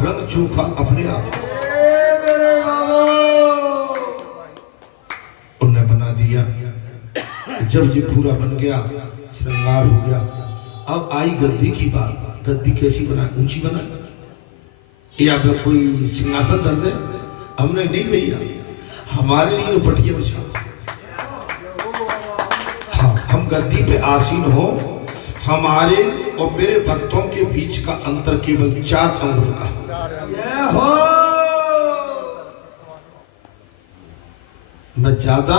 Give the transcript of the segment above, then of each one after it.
रंग चोखा अपने आप उन्हें बना दिया। जब ये पूरा बन गया, श्रृंगार हो गया, अब आई गद्दी की बात। गद्दी कैसी बना? ऊंची बना या फिर कोई सिंहासन धर दे? हमने नहीं भैया, हमारे लिए पटिया बिछा। हाँ, हम गद्दी पे आसीन हो। हमारे और मेरे भक्तों के बीच का अंतर केवल 4 अंगुल का। मैं ज्यादा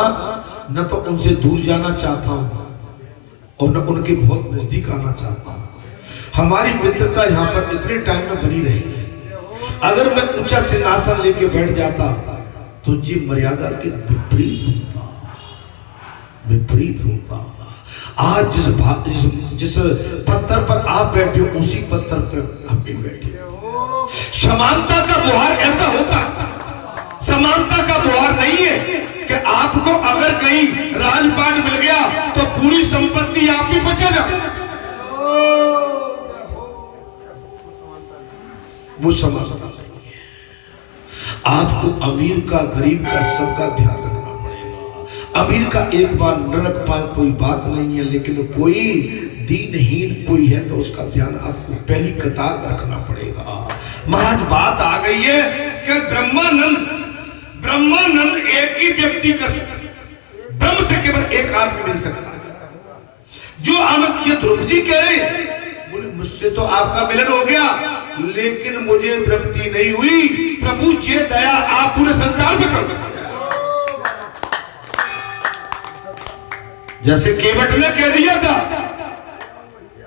न तो उनसे दूर जाना चाहता हूं और न उनके बहुत नजदीक आना चाहता हूं। हमारी मित्रता यहाँ पर इतने टाइम में बनी रहेगी। अगर मैं ऊंचा सिंहासन लेके बैठ जाता तो जी मर्यादा के विपरीत होता। आज जिस पत्थर पर आप बैठे हो, उसी पत्थर पर हम भी बैठे। समानता का बुहार ऐसा होता। समानता का बुहार नहीं है कि आपको अगर कहीं राजपाट मिल गया तो पूरी संपत्ति आप भी बचा जाए। वो समानता नहीं है। आपको अमीर का, गरीब का, सबका ध्यान रखना पड़ेगा। अमीर का एक बार न रख पाए कोई बात नहीं है, लेकिन कोई दीनहीन कोई है तो उसका ध्यान आपको पहली कतार में रखना पड़ेगा। महाराज बात आ गई है कि ब्रह्मानंद एक ही व्यक्ति कर सकता। ब्रह्म से केवल एक आदमी मिल सकता है। जो आनंद ये ध्रुव जी कह रहे, बोले मुझसे तो आपका मिलन हो गया, लेकिन मुझे तृप्ति नहीं हुई। प्रभु जी दया आप पूरे संसार में कर। जैसे केवट ने कह दिया था,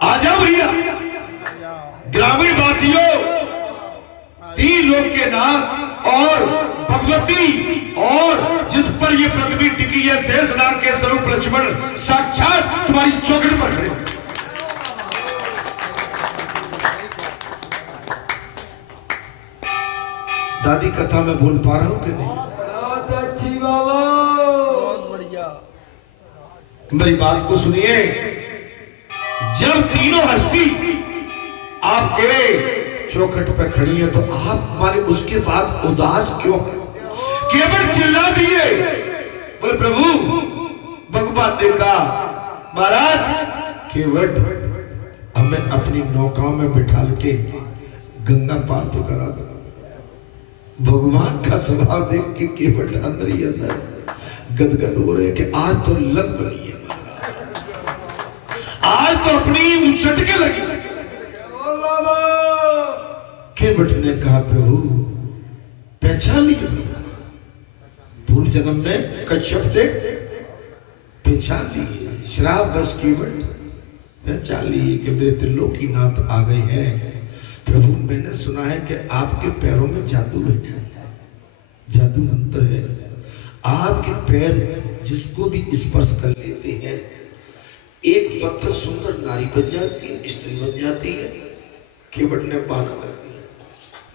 आ जाओ भैया ग्रामीण वासियों, 3 लोक के नाथ और भगवती और जिस पर ये पृथ्वी टिकी है, शेषनाग के स्वरूप लक्ष्मण साक्षात तुम्हारी चौखट पर खड़े। दादी कथा में बोल पा रहा हूं कि नहीं? बहुत अच्छी बाबा, बहुत बढ़िया। मेरी बात को सुनिए। जब तीनों हस्ती आपके चौखट पे खड़ी है तो आप हमारे उसके बाद उदास क्यों? केवल चिल्ला दिए, बोले प्रभु भगवान ने कहा महाराज केवट हमें अपनी नौका में बिठा के गंगा पार तो करा दो। भगवान का स्वभाव देख के केवट अंदर ही अंदर गदगद हो रहे कि आज तो लग बनी है, आज तो अपनी उचट के लगी। केवट ने कहा प्रभु पहचान लिए, पूर्व जन्म में कश्यप थे, पहचान लिए। श्राप बस केवट पहचान लिए कि मेरे त्रिलोकीनाथ आ गए हैं। प्रभु मैंने सुना है कि आपके पैरों में जादू है, जादू मंत्र है। आपके पैर जिसको भी स्पर्श कर लेते हैं, एक पत्थर सुंदर नारी बन जाती है, स्त्री बन जाती है। केवट ने बहाना कर दिया,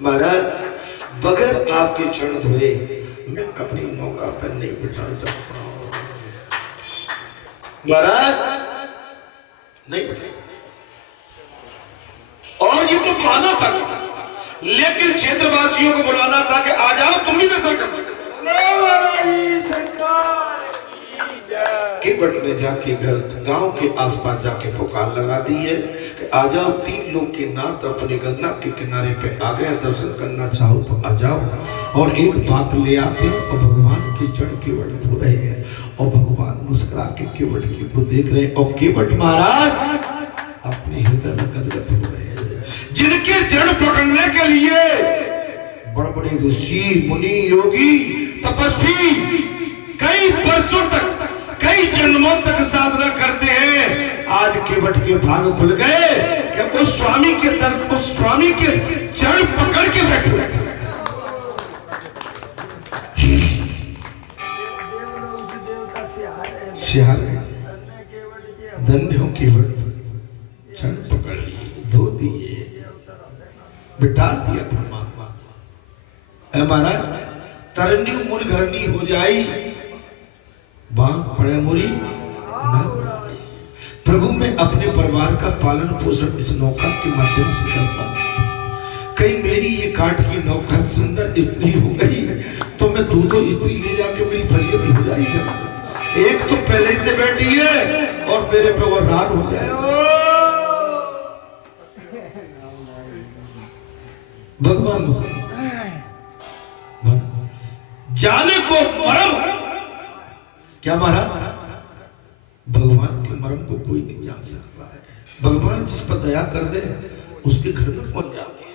महाराज बगैर आपके चरण धोए मैं अपनी नौका पर नहीं बिठा सकता। महाराज नहीं बिठा। और ये तो बहाना था, लेकिन क्षेत्रवासियों को बुलाना था कि आ जाओ तुम ही से सरकार। केवट ने जाके घर गांव के आसपास जाके पुकार लगा दी है कि आ जाओ 3 लोग के नाथ अपने गंगा के किनारे पे आ गए, दर्शन करना चाहो तो आ जाओ। और एक बात ले आते और भगवान के चरण केवट धो रहे हैं और भगवान मुस्कुरा के केवट को देख रहे हैं और केवट महाराज अपने हृदय में गदगद हो रहे हैं। जिनके जड़ पकड़ने के लिए बड़े बड़े ऋषि मुनि योगी तपस्वी कई वर्षों तक कई जन्मों तक साधना करते हैं, आज केवट के भाग खुल गए कि उस स्वामी के चरण पकड़ के बैठे। धन्य हो केवट, चरण पकड़ लिए, धो दिए, बिठा दिया परमात्मा। हमारा तरनी मूल घरनी हो जाई, बांग पड़े मुरी ना। प्रभु मैं अपने परिवार का पालन पोषण इस नौका के माध्यम से करता हूं। कहीं मेरी ये काट की नौका सुंदर स्त्री हो गई तो मैं दो दो स्त्री ले जाके मेरी फरियत हो जाएगी। एक तो पहले से बैठी है और मेरे पे वो राग हो जाए। भगवान जाने को मरम क्या मारा? भगवान के मरम को कोई नहीं जान सकता है। भगवान जिस पर दया कर दे उसके घर में पहुंच जाते हैं।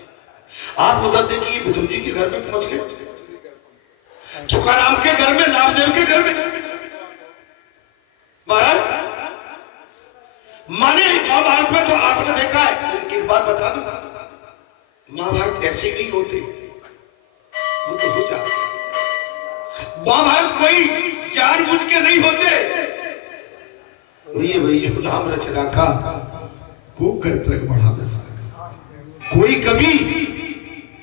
आप उधर देखिए विदुर जी के घर में पहुंच गए, तुकाराम के घर में, नामदेव के घर में। महाराज माने महाभारत में तो आपने देखा है, एक बात बता दूं, महाभारत ऐसे नहीं होते, वो तो हो जाते। महाभारत कोई जानबूझ के नहीं होते, वही गुलाम रच रखा को कर तक बढ़ा बेसा। कोई कभी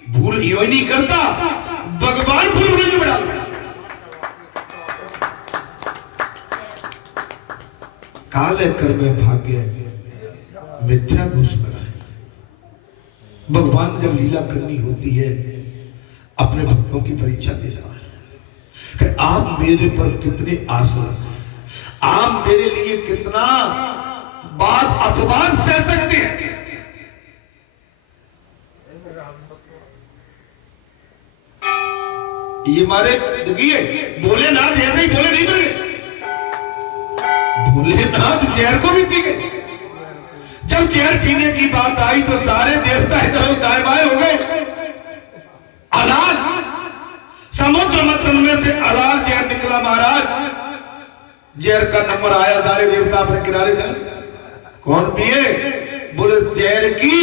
भूल यो नहीं करता, भगवान भूल नहीं बढ़ाता। काले कर्म भाग्य मिथ्या दोष करा। भगवान जब लीला करनी होती है अपने भक्तों की परीक्षा ले रहा है कि आप मेरे पर कितने आश्रय हैं, आप मेरे लिए कितना बात अपवाद सह सकते हैं। ये मारे देखिए भोलेनाथ ऐसे ही बोले नहीं बने। भोलेनाथ जहर को भी पी गए। जब जहर पीने की बात आई तो सारे देवता इधर दाएं बाएं हो गए। अलाल समुद्र मंथन में से अलाल जहर निकला। महाराज जहर का नंबर आया, सारे देवता अपने किनारे जाए। कौन पिए? बोले जहर की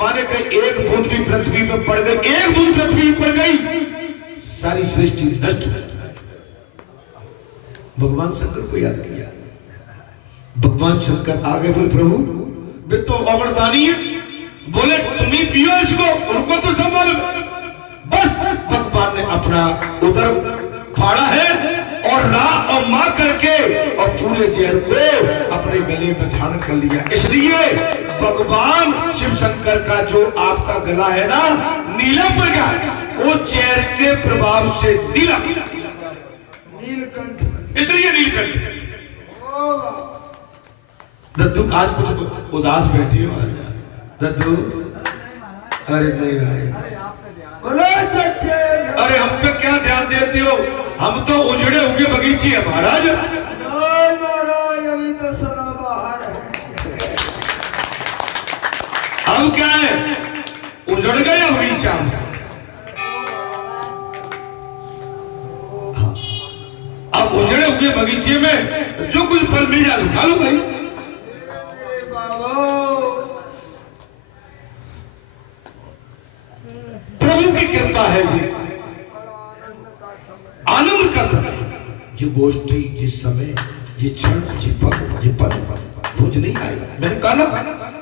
माने कहीं एक बूंद भी पृथ्वी पे पड़ गई, एक बूंद पृथ्वी पे पड़ गई, सारी सृष्टि नष्ट हो जाए। भगवान शंकर को याद किया। भगवान शंकर आगे बोले प्रभु वे तो अमरदानी है, बोले तुम ही पियो इसको, उनको तो सब मालूम। बस भगवान ने अपना उदर फाड़ा है और रा और मां करके और पूरे जहर को अपने गले में धारण कर लिया। इसलिए भगवान शिव शंकर का जो आपका गला है ना नीला पड़ गया, वो जहर के प्रभाव से नीला, नीलकंठ, इसलिए नीलकंठ। दद्दू आज कुछ उदास बैठी हो दद्दू? अरे नहीं, अरे हम पे क्या ध्यान देती हो? हम तो उजड़े हुए बगीचे हैं महाराज। अभी तो सदा बाहर है। हम क्या है, उजड़ गए बगीचा। हाँ। अब उजड़े हुए बगीचे में जो कुछ फल मिल जाए खा लो भाई। प्रभु की कृपा है जी, आनंद का समय, ये गोष्ठी जिस समय, ये क्षण, ये पल, ये पल रोज नहीं आएगा। मैंने कहा ना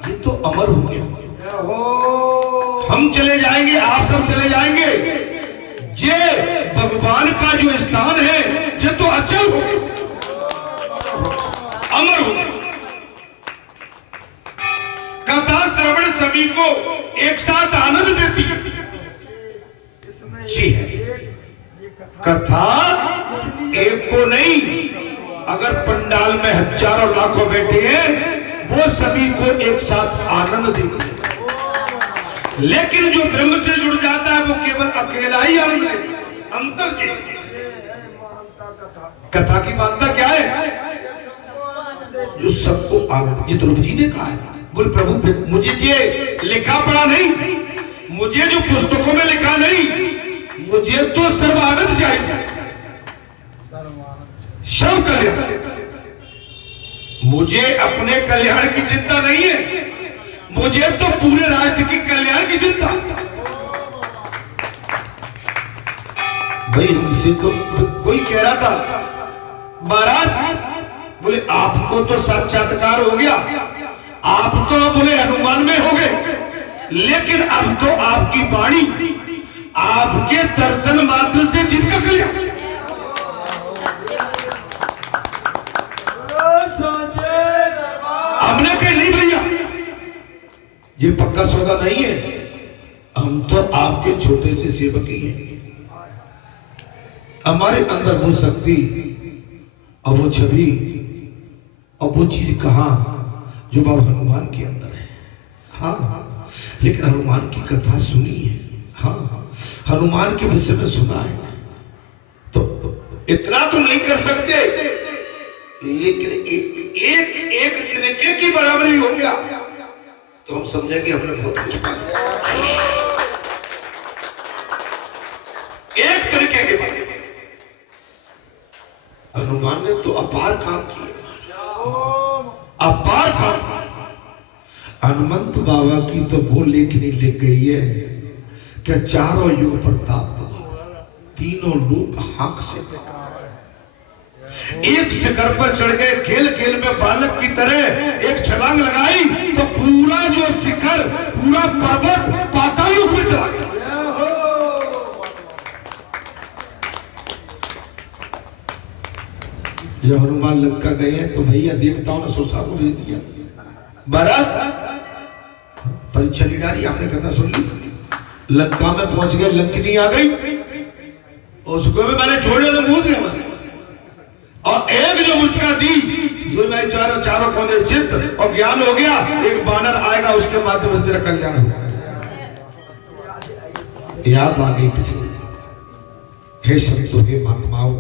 ये तो अमर हो गया। हम चले जाएंगे, आप सब चले जाएंगे, ये भगवान का जो स्थान है ये तो अचल हो गया, अमर हो गया। कथा श्रवण सभी को एक साथ आनंद देती है। जी है, कथा एक को नहीं, अगर पंडाल में हजारों लाखों बैठे हैं वो सभी को एक साथ आनंद देती है। लेकिन जो ब्रह्म से जुड़ जाता है वो केवल अकेला ही आनंद देता है। अंतर क्या है? कथा की मान्यता क्या है? जो सबको आनंद, जी ध्रुव जी ने कहा है, बोल प्रभु मुझे ये लिखा पढ़ा नहीं, मुझे जो पुस्तकों में लिखा नहीं, मुझे तो सर्व आनंद चाहिए, सर्व कल्याण। मुझे अपने कल्याण की चिंता नहीं है, मुझे तो पूरे राष्ट्र की कल्याण की चिंता। भाई उनसे तो कोई कह रहा था महाराज, बोले आपको तो साक्षात्कार हो गया, आप तो बोले हनुमान में हो गए, लेकिन अब तो आपकी वाणी, आपके दर्शन मात्र से जिनका कल्याण। हमने कहा नहीं भैया ये पक्का सौदा नहीं है, हम हम तो आपके छोटे से सेवक ही हैं। हमारे अंदर वो शक्ति और वो छवि और वो चीज कहाँ जो बाबा हनुमान के अंदर है। हाँ, लेकिन हनुमान की कथा सुनी है, हाँ, हनुमान के विषय में सुना है, तो इतना तो नहीं कर सकते, लेकिन एक तिनके की बराबरी हो गया तो हम समझेंगे हमने बहुत कुछ पा लिया। एक तरीके के बारे में हनुमान ने तो अपार काम किया, अपार काम। हनुमंत बाबा की तो वो लेखनी लिख गई है क्या चारों युग प्रताप, तीनों लोग हाक से एक शिखर पर चढ़ गए, खेल खेल में बालक की तरह एक छलांग लगाई तो पूरा जो शिखर, पूरा पर्वत पाताल लोक में चला गया। जब हनुमान लंका गए हैं तो भैया देवताओं ने सोचा को भेज दिया, भरत परीक्षा नहीं डाली, आपने कथा सुन ली, लंका में पहुंच गए, लंकिनी आ गई, उसको भी मैंने छोड़े तो मुंह से और एक जो मुस्का दी जो मैं चारों पौधे चित्त और ज्ञान हो गया, एक बानर आएगा उसके माध्यम से तेरा कल्याण होगा। याद आ गई पिछले, हे संतों हे महात्माओं,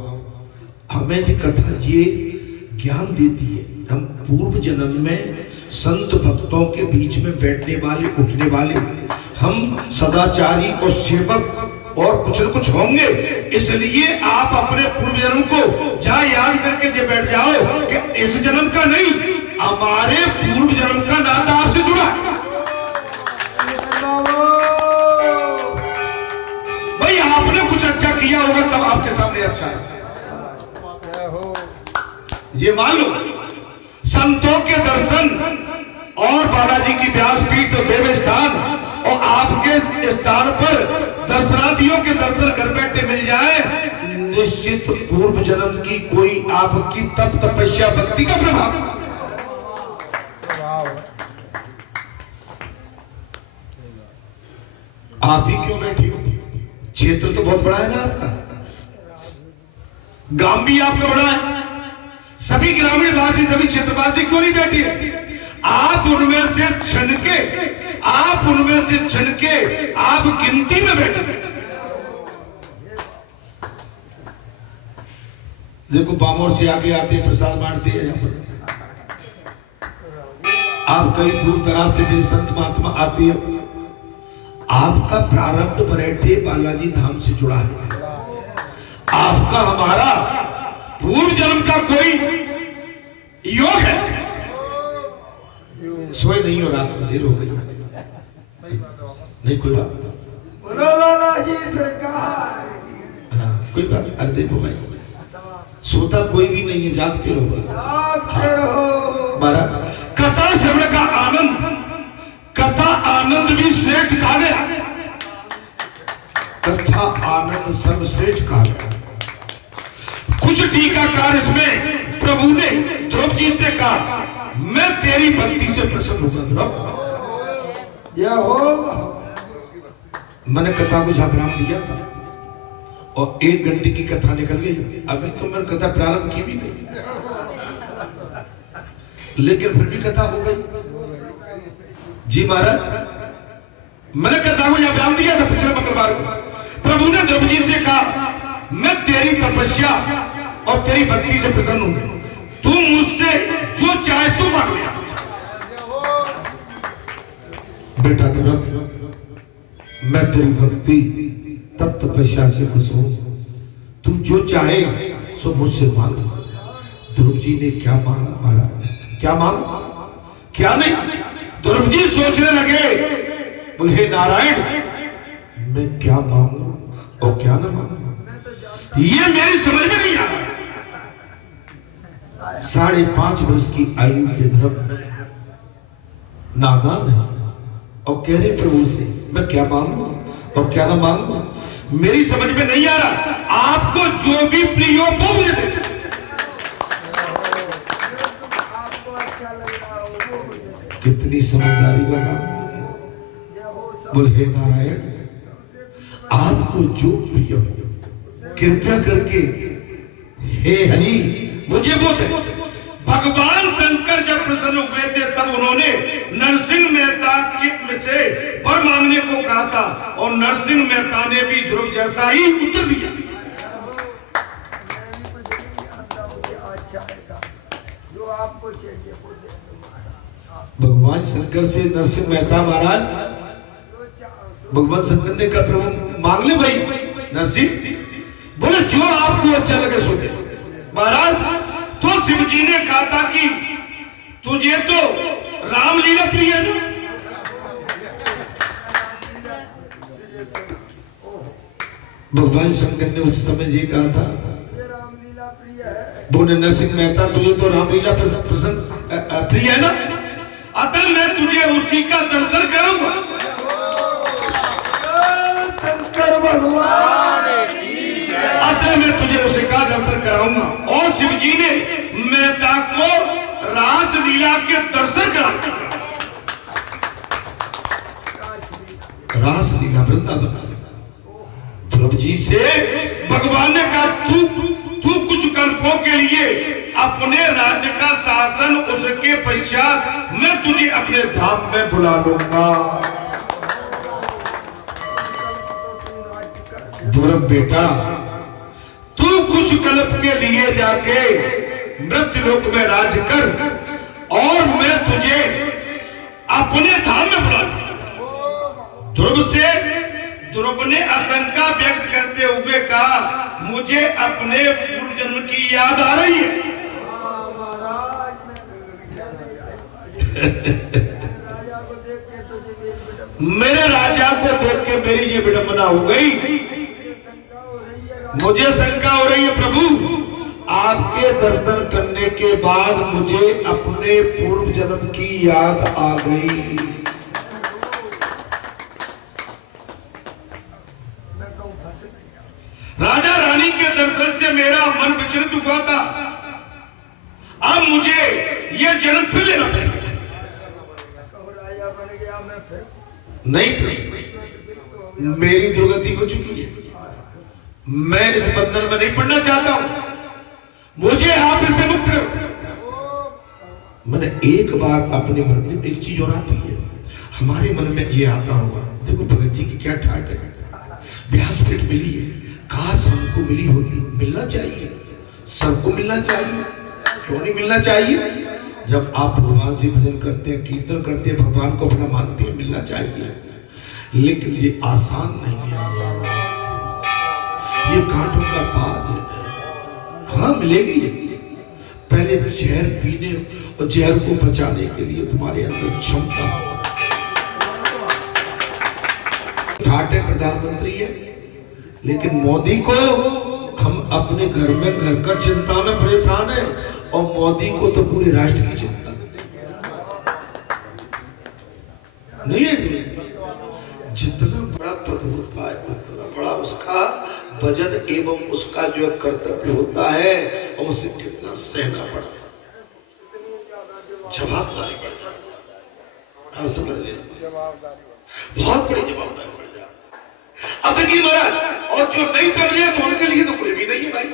हमें ये कथा ये ज्ञान देती है, हम पूर्व जन्म में संत भक्तों के बीच में बैठने वाले उठने वाले हम सदाचारी और सेवक और कुछ न कुछ होंगे, इसलिए आप अपने पूर्व जन्म को जा याद करके जे बैठ जाओ कि इस जन्म का नहीं, हमारे पूर्व जन्म का नाता आपसे जुड़ा है। भाई आपने कुछ अच्छा किया होगा तब आपके सामने अच्छा है, ये मान लो। संतों के दर्शन और बालाजी की व्यासपीठ और देव स्थान और आपके स्थान पर दर्शनार्थियों के दर्शन घर बैठे मिल जाए, निश्चित पूर्व जन्म की कोई आपकी तप तपस्या भक्ति का प्रभाव। आप ही क्यों बैठी हो? क्षेत्र तो बहुत बड़ा है ना आपका, गांव भी आपका बड़ा है, सभी ग्रामीण वासी सभी क्षेत्रवासी क्यों नहीं बैठे? आप उनमें से छनके, आप उनमें से छनके आप गिनती में बैठे। देखो बामोर से आगे आते प्रसाद बांटते हैं, यहाँ पर आप कई दूर दराज से भी संत महात्मा आते हैं, आपका प्रारब्ध बरेठे बालाजी धाम से जुड़ा है, आपका हमारा पूर्व जन्म का कोई योग है। सोए नहीं हो, रात में देर हो गई, नहीं कोई बात, कोई बात। अरे देखो भाई, सोता कोई भी नहीं है, जागते रहो। मारा कथा श्रवण का आनंद, कथा आनंद भी श्रेष्ठ कहा गया, कथा आनंद सर्वश्रेष्ठ कहा गया। कुछ टीकाकार इसमें प्रभु ने ध्रुव जी से कहा, मैं तेरी भक्ति से प्रसन्न होगा ध्रुव। मैंने कथा को झापराम दिया था और 1 घंटे की कथा निकल गई, अभी तो मैंने कथा प्रारंभ की भी नहीं, लेकिन फिर भी कथा हो गई। जी महाराज, मैंने कथा को झापराम दिया था पिछले मंगलवार को। प्रभु ने ध्रुव जी से कहा, मैं तेरी तपस्या और तेरी भक्ति से प्रसन्न हूं, तुम मुझसे जो चाहे सो मांग लिया। बेटा ध्रुव, मैं तेरी भक्ति तप तपस्या से खुश हूं, तू जो चाहे सो मुझसे मांग। ध्रुव जी ने क्या मांगा महाराज, क्या मांगा क्या नहीं? ध्रुव जी सोचने लगे, बोले हे नारायण, मैं क्या मांगू और क्या न मांगू, ये मेरी समझ में नहीं आ रहा। 5.5 वर्ष की आयु के ध्रुव नादान है और कह रहे प्रभु से मैं क्या मांगू और क्या ना मांगू, मेरी समझ में नहीं आ रहा। आपको जो भी प्रिय हो वो मुझे दे। कितनी समझदारी का काम। बोले हे नारायण, आपको जो प्रिय हो कृपया करके हे हरि मुझे वो दे। भगवान शंकर जब प्रसन्न हुए थे तब उन्होंने नरसिंह मेहता के से वर मांगने को कहा था और नरसिंह मेहता ने भी ध्रुव जैसा ही उत्तर दिया। जो आपको चाहिए वो दे दो। भगवान शंकर से नरसिंह मेहता महाराज भगवान शंकर ने कहा प्रभु मांग ले भाई। नरसिंह बोले जो आपको अच्छा लगे सो दे। महाराज तो शिव जी ने कहा था कि तुझे तो रामलीला प्रिय है ना। भगवान शंकर ने उस समय ये कहा था रामलीला प्रिय है। बोले नरसिंह मेहता तुझे तो रामलीला प्रिय है ना, अतः मैं तुझे उसी का दर्शन कराऊंगा। शंकर भगवान अतः मैं तुझे उसी का दर्शन कराऊंगा। और शिव जी ने मेहता को रासलीला के दर्शन कराया। रासलीला वृंदावन प्रभु जी से भगवान ने कहा तू कुछ कल्पों के लिए अपने राज्य का शासन उसके पश्चात मैं तुझे अपने धाम में बुला लूंगा। ध्रुव बेटा तू कुछ कल्प के लिए जाके मृत्यु लोक में राज कर और मैं तुझे अपने धाम में बुला लूंगा। ध्रुव ने आशंका व्यक्त करते हुए कहा मुझे अपने पूर्व जन्म की याद आ रही है। मेरे राजा को देख के मेरी ये विडंबना हो गई। मुझे शंका हो रही है प्रभु आपके दर्शन करने के बाद मुझे अपने पूर्व जन्म की याद आ गई। राजा रानी के दर्शन से मेरा मन विचलित हुआ था। अब मुझे ये जन्म फिर लेना पड़ेगा। राजा बन गया मैं फिर नहीं मेरी दुर्गति हो चुकी है। मैं इस बंधन में नहीं पड़ना चाहता हूं। मुझे आप इससे मुक्त करो। मैंने एक बार अपने मन में एक चीज और आती है हमारे मन में ये आता होगा देखो भगत जी की क्या ठाट है व्यासपीठ मिली है काश हमको मिली होती। मिलना चाहिए सबको मिलना चाहिए क्यों नहीं मिलना चाहिए। जब आप भगवान से भजन करते हैं कीर्तन करते हैं भगवान को अपना मानते हैं मिलना चाहिए। लेकिन ये आसान नहीं है। ये कांटों का ताज है। हाँ मिलेगी पहले जहर पीने और जहर को बचाने के लिए तुम्हारे अंदर क्षमता। ठाट है प्रधानमंत्री है लेकिन मोदी को हम अपने घर में घर का चिंता में परेशान है और मोदी को तो पूरे राष्ट्र की चिंता नहीं है। जितना बड़ा पद होता है उतना बड़ा उसका वजन एवं उसका जो कर्तव्य होता है और उसे कितना सहना पड़ता है जवाबदारी पड़ता है। आप समझ लीजिए बहुत बड़ी जवाबदारी पड़ जाती है। अब देखिए महाराज और जो नहीं समझे तो उनके लिए तो कोई भी नहीं है भाई।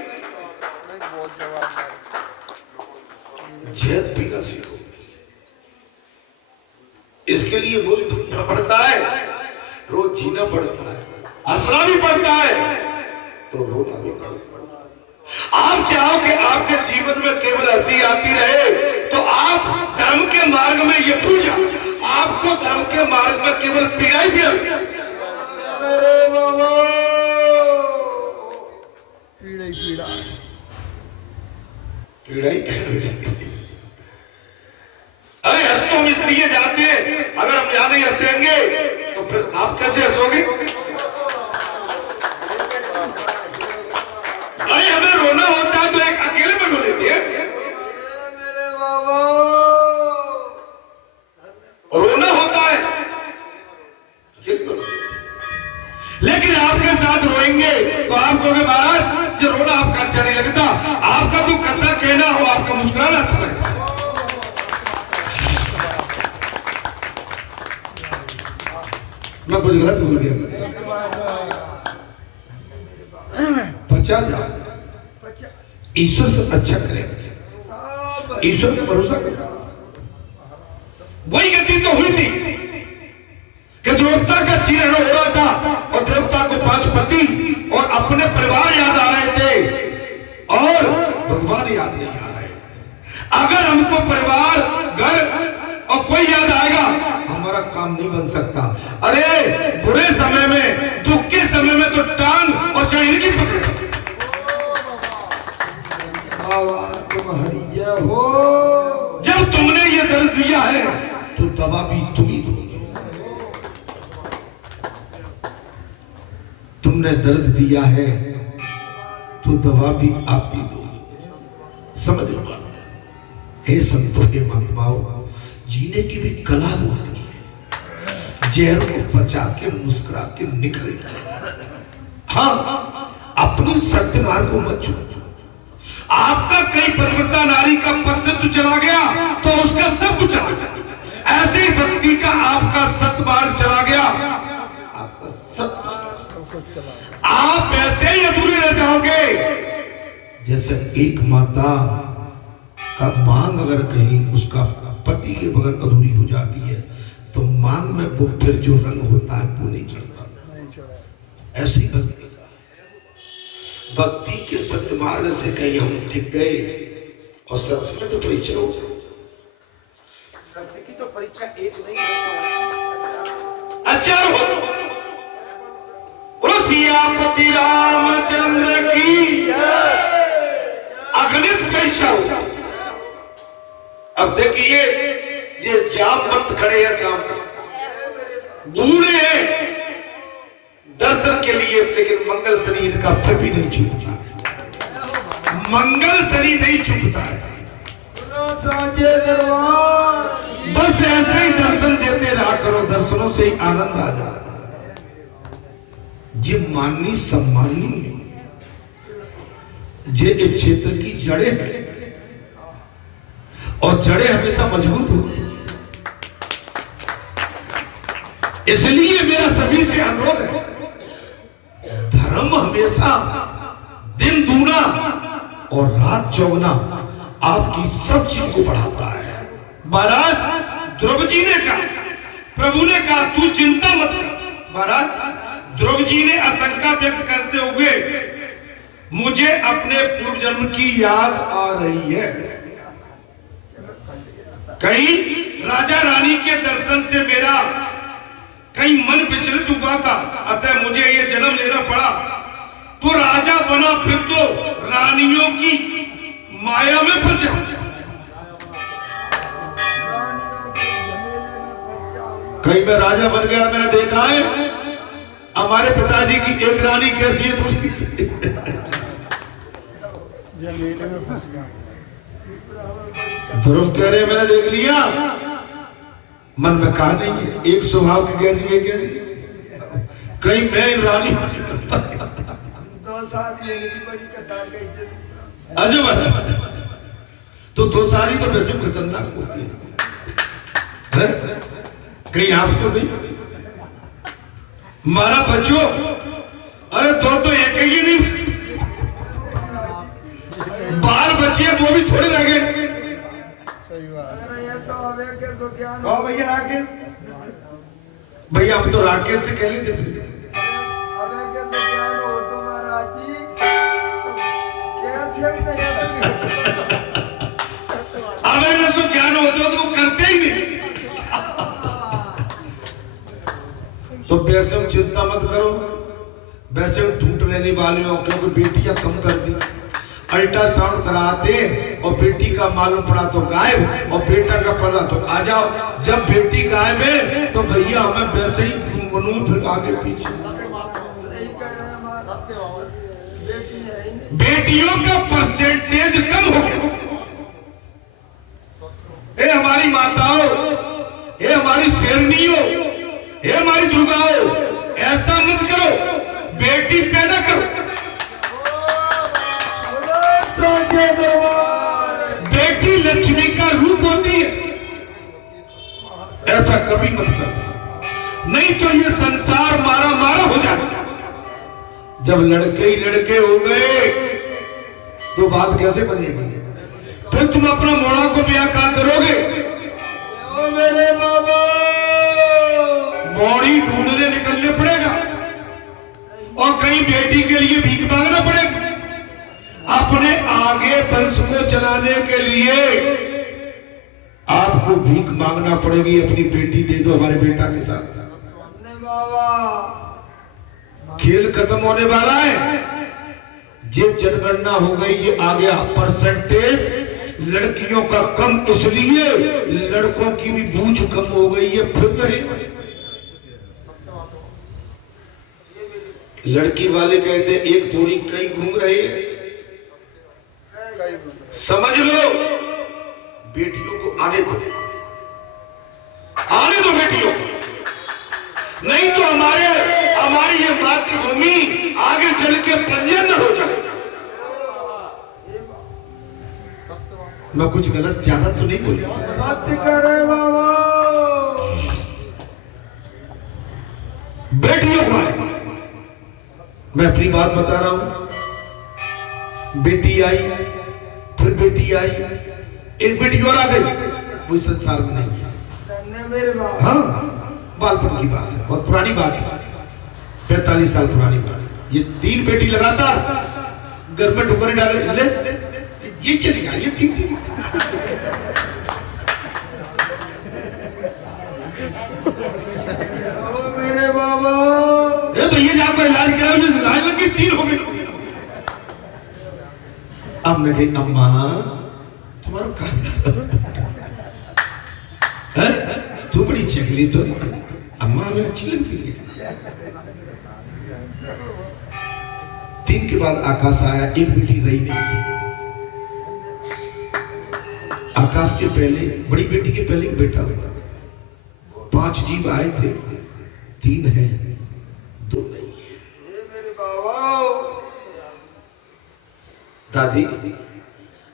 जैत पीना सीखो इसके लिए रोज भूखना पड़ता है रोज जीना पड़ता है हंसना भी पड़ता है तो रोना भी पड़ता है। आप चाहो कि आपके जीवन में केवल हंसी आती रहे तो आप धर्म के मार्ग में ये भूल जाओ आपको धर्म के मार्ग में केवल पीड़ा ही पीड़ा पीड़ा ही। अरे हंस तो हम इसलिए जाते हैं अगर हम यहां नहीं हंसेंगे तो फिर आप कैसे हंसोगे। अरे हमें रोना होता है तो एक अकेले में रो लेते हैं। रोना होता है लेकिन आपके साथ रोएंगे तो आप कहोगे महाराज जो रोना आपका अच्छा नहीं लगता आपका तो कथा कहना हो आपका मुस्कुराना अच्छा लगता है। मैं कुछ गलत बोल गया बचा जाओ, ईश्वर से अच्छा करेंगे, ईश्वर पे भरोसा करें। वही गति तो हुई थी कि द्रौपदा का चीरहरण हो रहा था और द्रौपदा को 5 पति और अपने परिवार याद आ रहे थे और भगवान याद नहीं आ रहे। अगर हमको परिवार, घर और कोई याद आएगा, हमारा काम नहीं बन सकता। अरे बुरे समय में, दुख के समय में तो टांग और चढ़ी की पकड़े। जब तुमने ये दर्द दिया है तो दवा भी तुम ही दोगे। तुमने दर्द दिया है तो दवा भी आप ही दोगे। समझ लो। हे संतों के महात्माओं, जीने की भी कला होती है। जहर को बचा के मुस्कुरा के निकल जाए। हाँ, अपनी सत्यनारायण को मत छूटो। आपका कई पतिव्रता नारी का पत्र तो चला गया तो उसका सब कुछ चला गया। ऐसे ही भक्ति का आपका सतमार्ग चला गया, आपका सब कुछ चला। आप ऐसे ही अधूरे रह जाओगे जैसे एक माता का मांग अगर कहीं उसका पति के बगैर अधूरी हो जाती है तो मांग में वो फिर जो रंग होता है वो नहीं चढ़ता। ऐसी भक्ति का, भक्ति के सत्यमार्ग से कहीं हम टिक गए और सत्य में तो परीक्षा हो। सत्य की तो परीक्षा एक नहीं है। अच्छा हो सियापति रामचंद्र की अगणित परीक्षा हो। अब देखिए ये जामवंत खड़े हैं सामने, बूढ़े हैं दर्शन के लिए, लेकिन मंगल शरीर का फिर भी नहीं चूकता है। मंगल शरीर नहीं चूकता है। बस ऐसे ही दर्शन देते रहा करो, दर्शनों से ही आनंद आ जाता है। ये माननी सम्माननी है, ये इस क्षेत्र की जड़ें हैं और जड़ें हमेशा मजबूत होती हैं। इसलिए मेरा सभी से अनुरोध है, धर्म हमेशा दिन दूना और रात चौगुना आपकी सब चीज को बढ़ाता है। महाराज ध्रुव जी ने कहा, प्रभु ने कहा तू चिंता मत कर। महाराज ध्रुव जी ने आशंका व्यक्त करते हुए, मुझे अपने पूर्व जन्म की याद आ रही है। कहीं राजा रानी के दर्शन से मेरा कहीं मन विचलित हुआ था, अतः मुझे ये जन्म लेना पड़ा। तो राजा बना फिर तो रानियों की माया में फंसा। कहीं मैं राजा बन गया, मैंने देखा है हमारे पिताजी की एक रानी कैसी है दूसरी जमीन में फंस गया। ध्रुव कह रहे मैंने देख लिया, मन में कहा नहीं है एक स्वभाव की कैसी है कैसी, कहीं मैं रानी अजब। तो 2 सारी तो वैसे खतरनाक होती है, कहीं आपको नहीं मारा बच्चों। अरे 2 तो एक ही नहीं, 12 बच्चे वो भी थोड़े रह गए। सही बात। भैया राकेश, भैया हम तो राकेश से कह ली थे। अवेयर सो ज्ञान होता तो वो करते ही नहीं। तो वैसे हम चिंता मत करो, वैसे हम टूट रहने वाले हो, क्योंकि बेटियां कम कर दी। अल्ट्रासाउंड कराते और बेटी का मालूम पड़ा तो गायब और बेटा का पड़ा तो आ जाओ। जब बेटी गायब है तो भैया हमें वैसे ही मनू फिर आगे पीछे। बेटियों का परसेंटेज कम हो गया। हे हमारी माताओं, हे हमारी शेरनियों, हे हमारी दुर्गाओं, ऐसा मत करो, बेटी पैदा करो। बेटी लक्ष्मी का रूप होती है, ऐसा कभी मत करो, नहीं तो ये संसार मारा मारा हो जाएगा। जब लड़के ही लड़के हो गए तो बात कैसे बनेगी? फिर तुम अपना मोड़ा को ब्याह कहां करोगे? ओ मेरे बाबा, मोड़ी ढूंढने निकलने पड़ेगा और कहीं बेटी के लिए भीख मांगना पड़ेगा। अपने आगे वंश को चलाने के लिए आपको भीख मांगना पड़ेगी। अपनी बेटी दे दो हमारे बेटा के साथ। बाबा, खेल खत्म होने वाला है। ये जनगणना हो गई, ये आ गया परसेंटेज लड़कियों का कम, इसलिए लड़कों की भी बूझ कम हो गई है। फिर रहे लड़की वाले कहते एक थोड़ी कई घूम रहे हैं। समझ लो, बेटियों को आने दो, आने दो बेटियों को, नहीं तो हमारी ये मातृभूमि आगे चल के पंजन हो जाए। मैं कुछ गलत ज्यादा तो नहीं बोल रहा। मत करे बाबा। बेटियों को मैं अपनी बात बता रहा हूं। बेटी आई, फिर बेटी आई, एक बेटी और आ गई, कोई संसार में नहीं है। मेरे बाबा, हाँ, बालपन की बात है, बहुत पुरानी बात है, 45 साल पुरानी बात है। ये 3 बेटी लगातार घर में ठुकरे डाले, ये चलेगा, ये 3 मेरे बाबा, भैया जाकर इलाज कराओ, इलाज लग गई, 3 हो गई। अब मैं कही अम्मा तुम्हारा है, तू बड़ी चकली तो अम्मा हमें अच्छी लगती है। 3 के बाद आकाश आया, एक बेटी रही नहीं। आकाश के पहले, बड़ी बेटी के पहले एक बेटा हुआ। 5 जीव आए थे, 3 है, 2 नहीं है। मेरे बाबा, दादी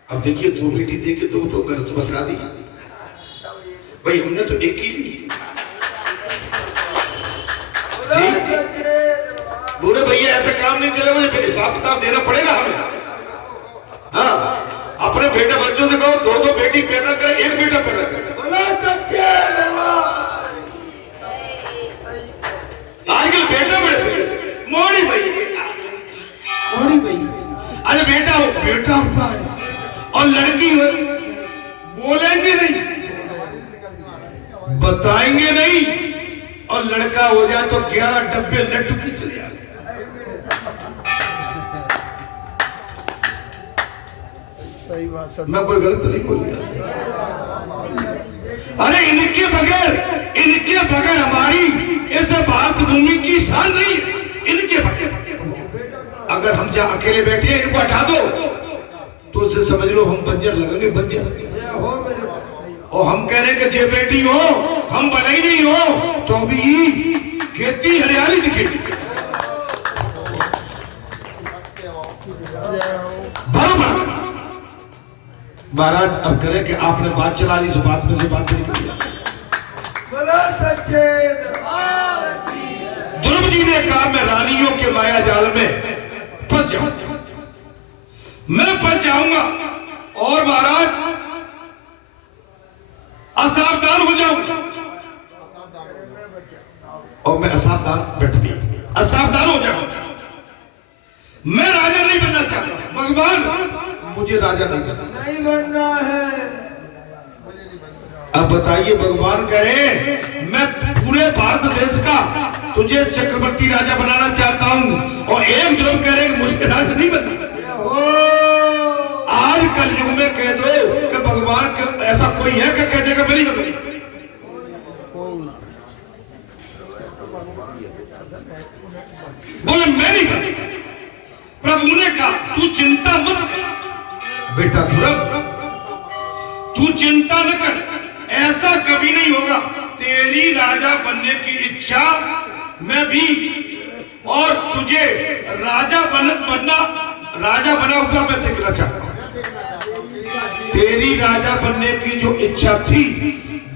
अब देखिए 2 बेटी दे के तो घर तो बसा दी भाई, हमने तो एक ही ली। बोले भैया ऐसा काम नहीं चलेगा, मुझे हिसाब किताब देना पड़ेगा हमें। हाँ, अपने बेटे बच्चों से कहो 2 बेटी पैदा करें, 1 बेटा पैदा करें। आजकल बेटा बड़े मोड़ी भैया, मोड़ी भैया, अरे बेटा हुआ है और लड़की हो, बोलेंगे नहीं, बताएंगे नहीं, और लड़का हो जाए तो 11 डब्बे लड्डू के चले आए। सही बात सर। मैं कोई गलत नहीं बोल रहा। अरे इनके बगैर हमारी इस भारत भूमि की शान नहीं है। इनके बगैर अगर हम जहां अकेले बैठे हैं, इनको हटा दो तो उसे समझ लो हम बंजर लगेंगे, बंजर। और हम कह रहे हैं कि जे बेटी हो, हम बने ही नहीं हो तो अभी खेती हरियाली दिखेगी। बराबर महाराज, अब करें कि आपने बात चला दी तो बात में से बात निकल गया। ध्रुव जी ने कहा मैं रानियों के माया जाल में फंस जाऊंगा, मैं फंस जाऊंगा और महाराज असावधान हो जाऊंगा। और मैं असावधान बैठ गया, असावधान हो जाऊंगा। मैं राजा नहीं बनना चाहता भगवान, मुझे राजा नहीं बनना है। अब बताइए भगवान कह रहे हैं मैं पूरे भारत देश का तुझे चक्रवर्ती राजा बनाना चाहता हूं, और एक ध्रुव कह रहे हैं मुझे राजा नहीं बनना। आज कलयुग में कह दो कि भगवान का ऐसा कोई है कि कह देगा मेरी बनूंगी। बोले मैं नहीं बनी। प्रभु ने कहा तू चिंता मत बेटा ध्रुव, तू चिंता न कर, ऐसा कभी नहीं होगा। तेरी राजा बनने की इच्छा मैं भी, और तुझे राजा बना हुआ मैं देखना चाहता हूं। तेरी राजा बनने की जो इच्छा थी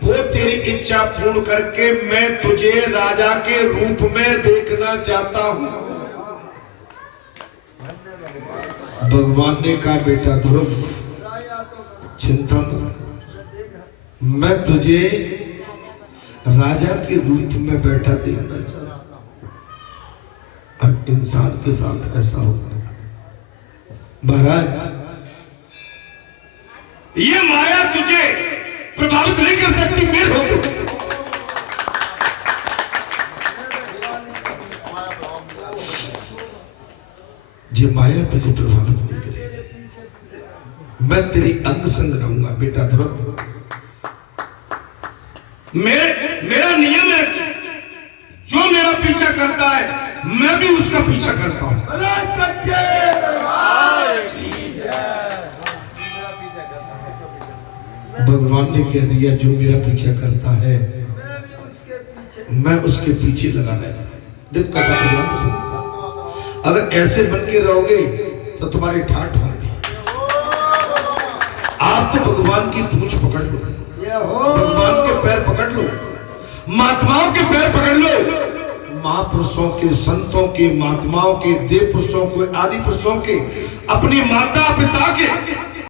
वो तेरी इच्छा पूर्ण करके मैं तुझे राजा के रूप में देखना चाहता हूं। भगवान ने कहा बेटा ध्रुव चिंता मत, मैं तुझे राजा के रूप में बैठा देखना चाहता हूं। अब इंसान के साथ ऐसा होता है महाराज, ये माया तुझे प्रभावित नहीं कर सकती, मेर हो गई। ये माया तुझे प्रभावित नहीं करेगी, मैं तेरी अंग संग रहूंगा बेटा ध्रुव। मेरा नियम है, जो मेरा पीछा करता है मैं भी उसका पीछा करता हूं। भगवान ने कह दिया जो मेरा पीछा करता है मैं उसके पीछे लगा रहता। देख कथा, अगर ऐसे बन के रहोगे तो तुम्हारे ठाठ होंगे। आप तो भगवान की पूंछ पकड़ लो, भगवान के पैर पकड़ लो, महात्माओं के पैर पकड़ लो, महापुरुषों के, संतों के, महात्माओं के, देव पुरुषों के, आदि पुरुषों के, अपने माता पिता के